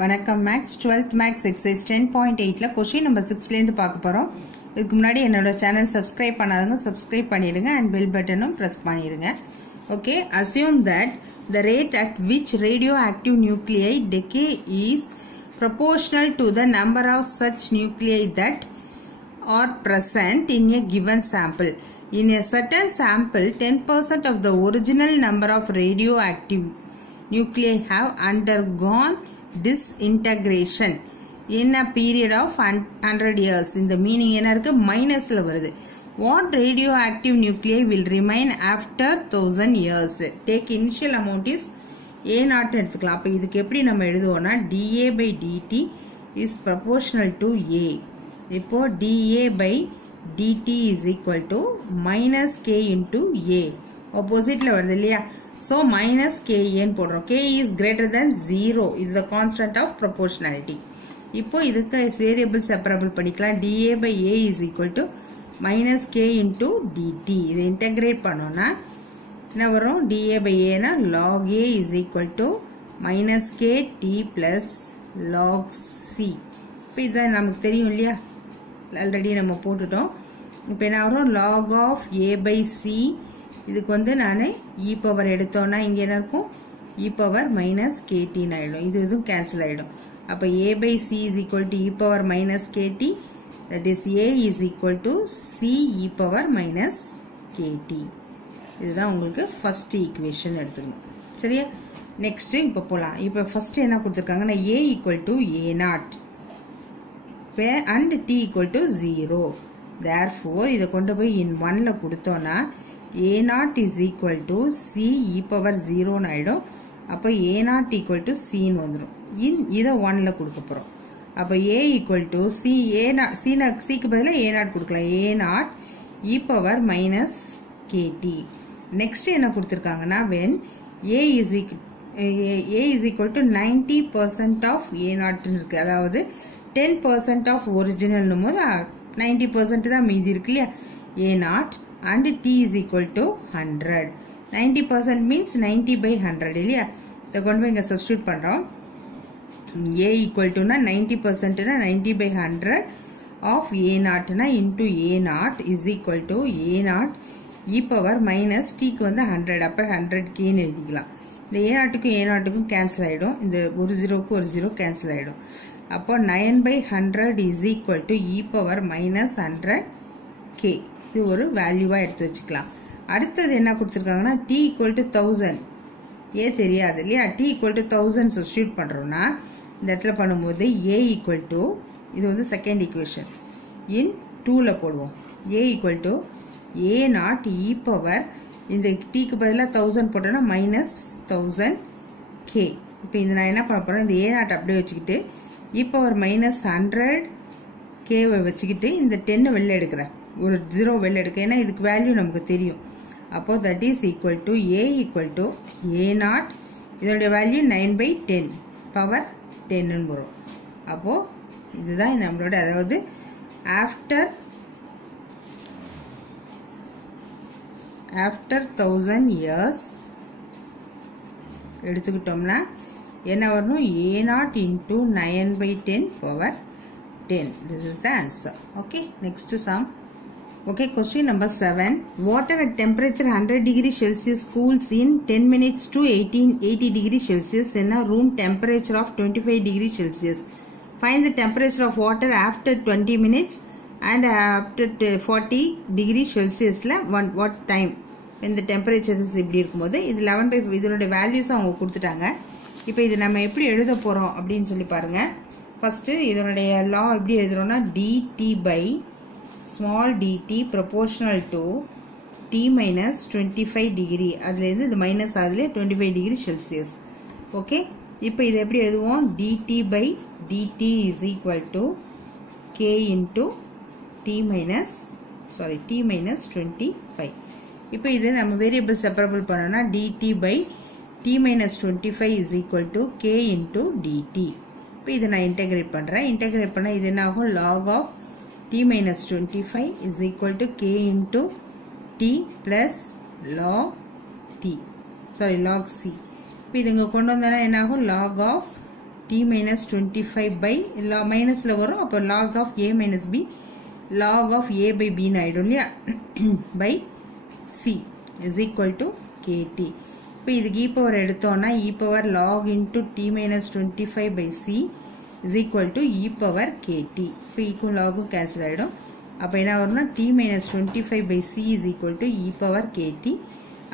வணக்கம் maths 12th maths exercise 10.8ல question number 6ல இருந்து பார்க்க போறோம். இதுக்கு முன்னாடி என்னோட சேனல் சப்ஸ்கிரைப் பண்ணாதவங்க சப்ஸ்கிரைப் பண்ணிடுங்க and bell button-உம் press பண்ணிடுங்க. Okay, assume that the rate at which radioactive nuclei decay is proportional to the number of such nuclei that are present in a given sample. In a certain sample, 10% of the original number of radioactive nuclei have undergone disintegration in a period of 100 years. In the meaning என்ன இருக்கு மைனஸ்ல வருது. What radioactive nuclei will remain after 1000 years? Take initial amount is A0 எடுத்துக்கலாம். அப்ப இதுக்கு எப்படி நம்ம எழுதுவோம்னா dA by dt is proportional to A. இப்போ dA by dt is equal to minus k into A. Oppositeல வருது இல்லையா? So minus k ஏன் போடுறோம். K is greater than 0 is the constant of proportionality. இப்போ இதுக்கு variable separable பண்ணிக்கலாம். dA by A is equal to minus k into dt. இதை integrate பண்ணோம்னா என்ன வரும்? dA by A னா log A is equal to minus k t plus log c. இப்போ இதான் நமக்கு தெரியும் இல்லையா? ஆல்ரெடி நம்ம போட்டுட்டோம். இப்போ என்ன வரும்? log of A by C. இதுக்கு வந்து நான் e பவர் எடுத்தோம்னா இங்க என்ன இருக்கும்? e பவர் minus kt ஆயிடும். இதுவும் கேன்சல் ஆயிடும். அப்ப a by c is equal to e power minus kt. That is a is equal to c e power minus kt. இதுதான் உங்களுக்கு first equation எடுத்துக்கணும். சரியா? நெக்ஸ்ட் இப்ப போலாம். இப்ப first என்ன கொடுத்திருக்காங்கன்னா a equal to a0 and t equal to 0. Therefore இத கொண்டு போய் in 1ல கொடுத்தோம்னா a0 is equal to c e power 0 ஆயிடும். அப்ப a0 equal to c ன்னு வந்துரும். இத 1ல கொடுக்க போறோம். அப்ப a equal to c a0 c க்கு பதிலா a0 கொடுக்கலாம். a0 e power minus kt. Next என்ன கொடுத்திருக்காங்கன்னா when a is equal to 90% of a0 இருக்கு. அதாவது 10% of original னும்போது 90% தான் மீதி இருக்கு இல்லையா? a0 and t is equal to 100. 90% means 90 by 100 இல்லையா? இதை கொண்டு போய் இங்க substitute பண்றோம். a equal to 90% 90 by 100 of a0 into a0 is equal to a0 e power minus t க்கு வந்து 100. அப்ப 100k ன்னு எழுதிக்கலாம். இந்த a0 க்கும் a0 க்கும் கேன்சல் ஆயிடும். இந்த ஒரு 0 க்கு ஒரு 0 கேன்சல் ஆயிடும். அப்போ 9 by 100 is equal to e power minus 100k. இது ஒரு வேல்யூவா எடுத்து வச்சுக்கலாம். அடுத்தது என்ன கொடுத்திருக்காங்கன்னா t equal to 1000. ஏ தெரியாது இல்லையா? t equal to 1000 சப்ஸ்டிட்யூட் பண்றோம்னா இந்த இடத்துல பண்ணும்போது a equal to இது வந்து செகண்ட் ஈக்குவேஷன் இன் 2ல போடுவோம். a equal to a0 e power இந்த t க்கு பதிலா 1000 போட்டோம்னா minus 1000k. இப்போ இந்த நான் என்ன பண்ண போறேன்? இந்த a0 அப்படியே வச்சுக்கிட்டு e power minus 100k வச்சுக்கிட்டு இந்த 10 வெளில எடுக்கிறேன். ஒரு 0 வெளில எடுக்க. ஏன்னா இதுக்கு வேல்யூ நமக்கு தெரியும். அப்போ that is equal to a equal to a0. இதோட வேல்யூ 9 by 10 பவர் 10 ன்னு வரும். அப்போ இதுதான் நம்மளோட அதாவது after 1000 years எடுத்துக்கிட்டோம்னா என்ன வரணும்? a0 into 9 by 10 power 10. This is the answer. Okay, next sum. Okay, question number 7. Water at temperature 100 degree Celsius cools in 10 minutes to 80 degree Celsius in a room temperature of 25 degree Celsius. Find the temperature of water after 20 minutes and after 40 degree Celsius la what time when the temperature is இப்படி இருக்கும்போது இது 11 by இதோட values அவங்க கொடுத்துட்டாங்க. இப்போ இது நம்ம எப்படி எழுத போறோம் அப்படின்னு சொல்லி பாருங்க. ஃபர்ஸ்ட் இதோட லா எப்படி எழுதுறோம்னா dt by small dt proportional to t minus 25 degree. அதுல இருந்து இது மைனஸ் ஆகுதுல 25 degree Celsius. ஓகே, இப்போ இதை எப்படி எழுதுவோம்? dt by dt is equal to k into t minus 25. இப்போ இது நம்ம வேரியபிள் செப்பரபிள் பண்ணோம்னா dt by t minus 25 is equal to k into dt. இப்போ இதை நான் இன்டெகிரேட் பண்றேன். இன்டெகிரேட் பண்ணா இது என்ன ஆகும்? log of t minus 25 is equal to k into t plus log t. Log c. இப்போ இதுங்க கொண்டு வந்தா என்ன ஆகும்? log of t minus 25 by மைனஸில் வரும். அப்போ log of a minus b log of a by b ஆயிடும் இல்லையா, by c is equal to kt. இப்போ இதுக்கு e power எடுத்தோம்னா e power log into t minus 25 by c is equal to e power kt. இப்போ ஈக்கும் லாகும் cancel ஆகிடும். அப்போ என்ன வரும்னா t minus 25 by c is equal to e power kt.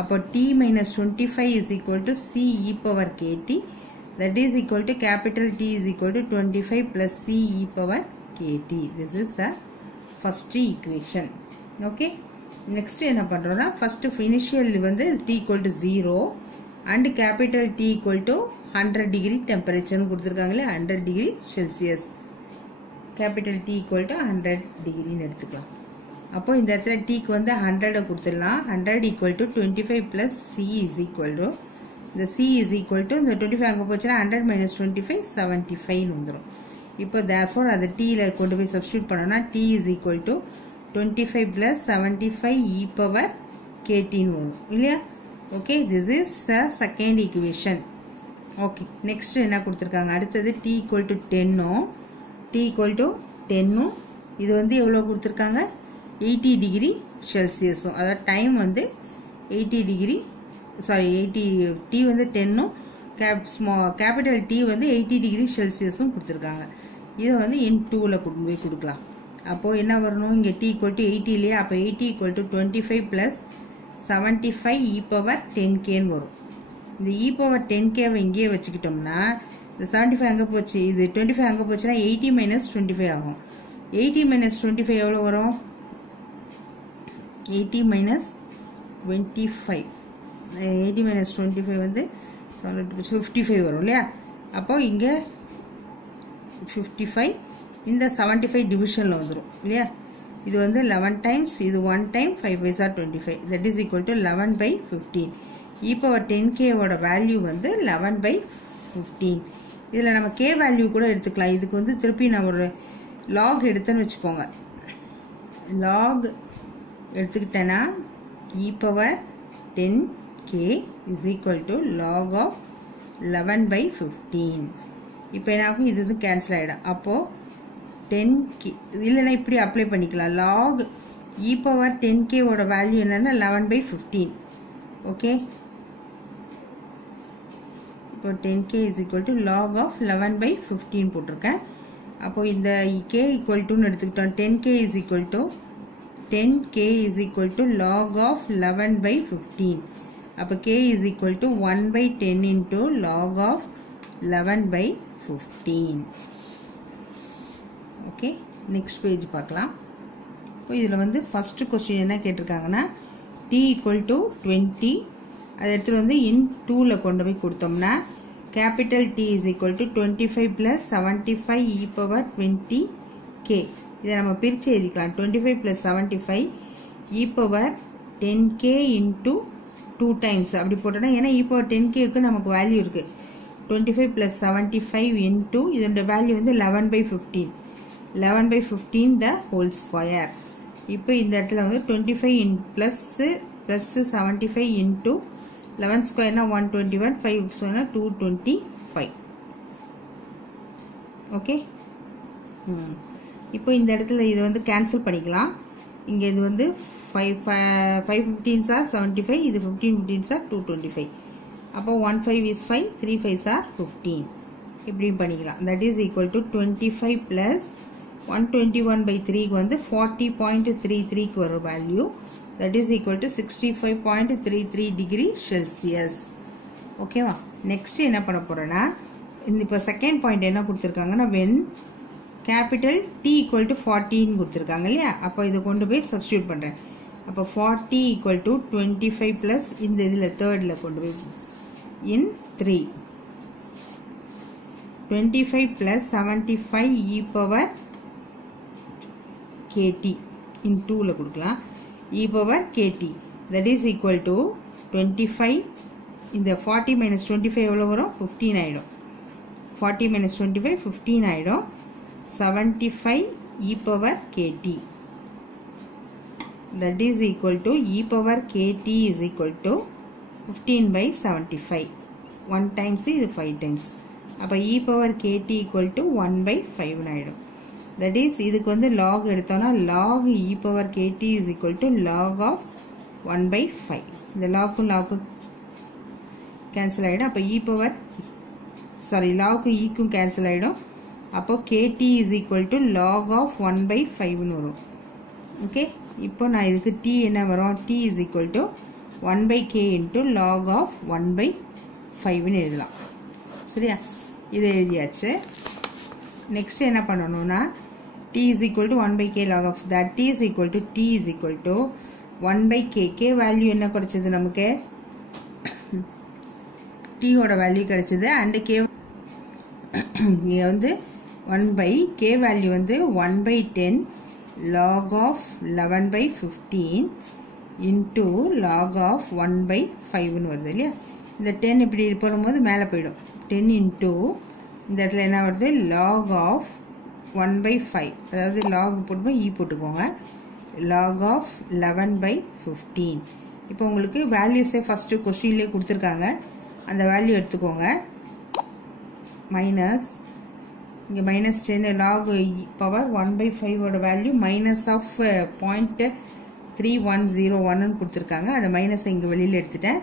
அப்போ t minus 25 is equal to c e power kt, that is equal to capital T is equal to 25 plus c e power kt. This is the first equation. Okay, next என்ன பண்றோம்னா first initial வந்து t equal to 0 and capital T equal to 100 degree temperature கொடுத்திருக்காங்களே, 100 degree Celsius, capital T equal to 100 degree எடுத்துக்கலாம். அப்போ இந்த இடத்துல t க்கு வந்து 100 கொடுத்துடலாம். 100 equal to 25 plus c is equal to, the c is equal to இந்த 25 அங்கே போச்சுன்னா 100 minus 25 75 வந்துடும். இப்போ therefore அதை t-ல கொண்டு போய் substitute பண்ணோம்னா t is equal to 25 plus 75 e power kt வரும் இல்லையா. Okay, this is a second equation. Okay, next என்ன கொடுத்துருக்காங்க, அடுத்தது t equal to 10 t equal to 10 இது வந்து எவ்வளோ கொடுத்துருக்காங்க, 80 டிகிரி செல்சியஸும், அதாவது டைம் வந்து 80 டிகிரி சாரி 80 t வந்து 10 கேபிட்டல் T வந்து 80 டிகிரி செல்சியஸும் கொடுத்துருக்காங்க. இதை வந்து இன் 2ல கொண்டு போய் கொடுக்கலாம். அப்போது என்ன வரணும், இங்கே t equal to 80 இல்லையா, அப்போ 80 equal to 25 plus 75 e power 10k வரும். இந்த e power 10k இங்கேயே வச்சுக்கிட்டோம்னா இந்த 75 அங்கே போச்சு, இது 25 அங்கே போச்சுன்னா 80 minus 25 ஆகும். 80 minus 25 எவ்வளோ வரும், 80 minus 25 80 minus 25 வந்து 55 வரும் இல்லையா. அப்போ இங்கே 55 இந்த 75 டிவிஷனில் வந்துடும் இல்லையா. இது வந்து 11 times, இது 1 time, 5 5s are 25, that is equal to 11 by 15. e power 10k ஓட வேல்யூ வந்து 11 by 15. இதில் நம்ம k வேல்யூ கூட எடுத்துக்கலாம். இதுக்கு வந்து திருப்பி நான் ஒரு லாக் எடுத்தேன்னு வச்சுக்கோங்க. லாக் எடுத்துக்கிட்டேன்னா e power 10k is equal to log of 11 by 15. இப்போ என்னாகும், இது வந்து கேன்சல் ஆகிடும். அப்போது 10k இல்லைன்னா இப்படி அப்ளை பண்ணிக்கலாம். log e power 10k ஓட வேல்யூ என்னன்னா 11 by 15. ஓகே, இப்போ 10k is equal to log of 11 by 15 போட்டிருக்கேன். அப்போது இந்த k equal to எடுத்துக்கிட்டோம். 10k is equal to log of 11 by 15. அப்போ k is equal to 1 by 10 into log of 11 by 15. Okay, next page பார்க்கலாம். இப்போ இதில் வந்து ஃபஸ்ட்டு கொஸ்டின் என்ன கேட்டிருக்காங்கன்னா, t equal to 20 அதை எடுத்துகிட்டு வந்து இன் 2ல கொண்டு போய் கொடுத்தோம்னா capital T is equal to 25 plus 75 e power 20k. இதை நம்ம பிரித்து எழுதிக்கலாம். 25 plus 75 e power 10k into 2 times அப்படி போட்டோன்னா, ஏன்னா e power 10kக்கு நமக்கு வேல்யூ இருக்குது. 25 plus 75 into இதோட வேல்யூ வந்து 11 by 15. 11 by 15 the whole square. இப்போ இந்த இடத்துல வந்து 25 plus 75 into 11 square na 121, 5 square na 225. Okay, இப்போ இந்த இடத்துல இது வந்து கேன்சல் பண்ணிக்கலாம். இங்கே இது வந்து 5 15s are 75, இது 15 15s are 225. அப்போ 1 5 is 5, 3 5s are 15. இப்படியும் பண்ணிக்கலாம். that is equal to 25 plus 121 by 3 வந்து 40.33 வர value, that is equal to 65.33 degree Celsius. ஓகேவா, நெக்ஸ்ட் என்ன பண்ண போறேன்னா, இப்போ செகண்ட் பாயிண்ட் என்ன கொடுத்துருக்காங்கன்னா, when capital T equal to 40 கொடுத்துருக்காங்க இல்லையா. அப்போ இதை கொண்டு போய் சப்ஸ்டியூட் பண்ணுறேன். அப்போ 40 equal to 25 plus இந்த இதில் தேர்டில் கொண்டு போய் in 3 25 plus 75 e power kt in 2ல கொடுக்கலாம். e power kt that is equal to 25 இந்த 40 minus 25 எவ்வளோ வரும், 15 ஆகிடும். 40 minus 25 15 ஆகிடும். 75 e power kt that is equal to e power kt is equal to 15 by 75. 1 times இது 5 times. அப்போ e power kt equal to 1/5 ஆகிடும். That is இதுக்கு வந்து லாக் எடுத்தோன்னா log e power kt is equal to log of 1/5. இந்த லாக்கும் லாக்கும் cancel ஆகிடும். அப்போ e பவர் லாக்கு ஈக்கும் கேன்சல் ஆகிடும். அப்போ kt is equal to log of 1/5ன்னு வரும். ஓகே, இப்போ நான் இதுக்கு t என்ன வரும், t is equal to 1/k into log of 1/5ன்னு எழுதலாம். சரியா, இது எழுதியாச்சு. நெக்ஸ்ட் என்ன பண்ணணும்னா t is equal to 1/k log of that is equal to t is equal to 1/k. k value என்ன கிடைச்சது நமக்கு, t ஓட வேல்யூ கிடைச்சது. அண்டு k இங்கே வந்து 1/k வேல்யூ வந்து 1/10 log of 11/15 into log of 1/5ன்னு வருது இல்லையா. இந்த 10 இப்படி போடும்போது மேலே போயிடும். 10 into இந்த இடத்துல என்ன வருது, log of 1/5, அதாவது log போட்டுப்போம் e போட்டுக்கோங்க, log of 11/15. இப்போ உங்களுக்கு வேல்யூஸே ஃபஸ்ட்டு கொஸ்டின்லேயே கொடுத்துருக்காங்க, அந்த வேல்யூ எடுத்துக்கோங்க. மைனஸ் இங்கே -10 log பவர் 1/5 ஓட வேல்யூ மைனஸ் ஆஃப் 0.3101ன்னு கொடுத்துருக்காங்க. அந்த மைனஸை இங்கே வெளியில் எடுத்துட்டேன்.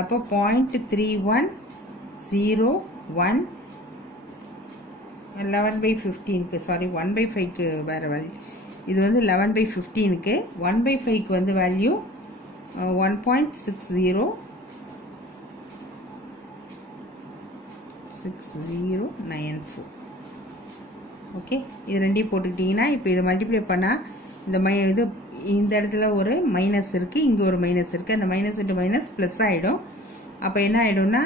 அப்போ 0.3101 11/15க்கு 1/5க்கு வேறு வேல்யூ. இது வந்து 11/15க்கு 1/5க்கு வந்து வேல்யூ 1.6094. ஓகே, இது ரெண்டையும் போட்டுக்கிட்டிங்கன்னா இப்போ இதை மல்டிப்ளை பண்ணால் இந்த இடத்துல ஒரு மைனஸ் இருக்குது, இங்கே ஒரு மைனஸ் இருக்குது. அந்த மைனஸ் இன்ட்டு மைனஸ் ப்ளஸ் ஆகிடும். அப்போ என்ன ஆகிடும்னா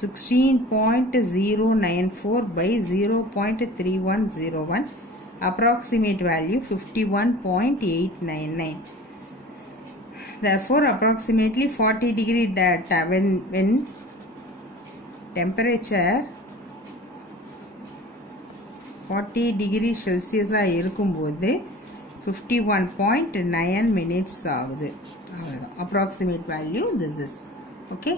16.094/0.3101, approximate value 51.899. Therefore, approximately 40 degree that when temperature 40 degree Celsius இருக்கும்போது 51.9 minutes ஆகுது. அவ்வளோதான் approximate value this is. Okay.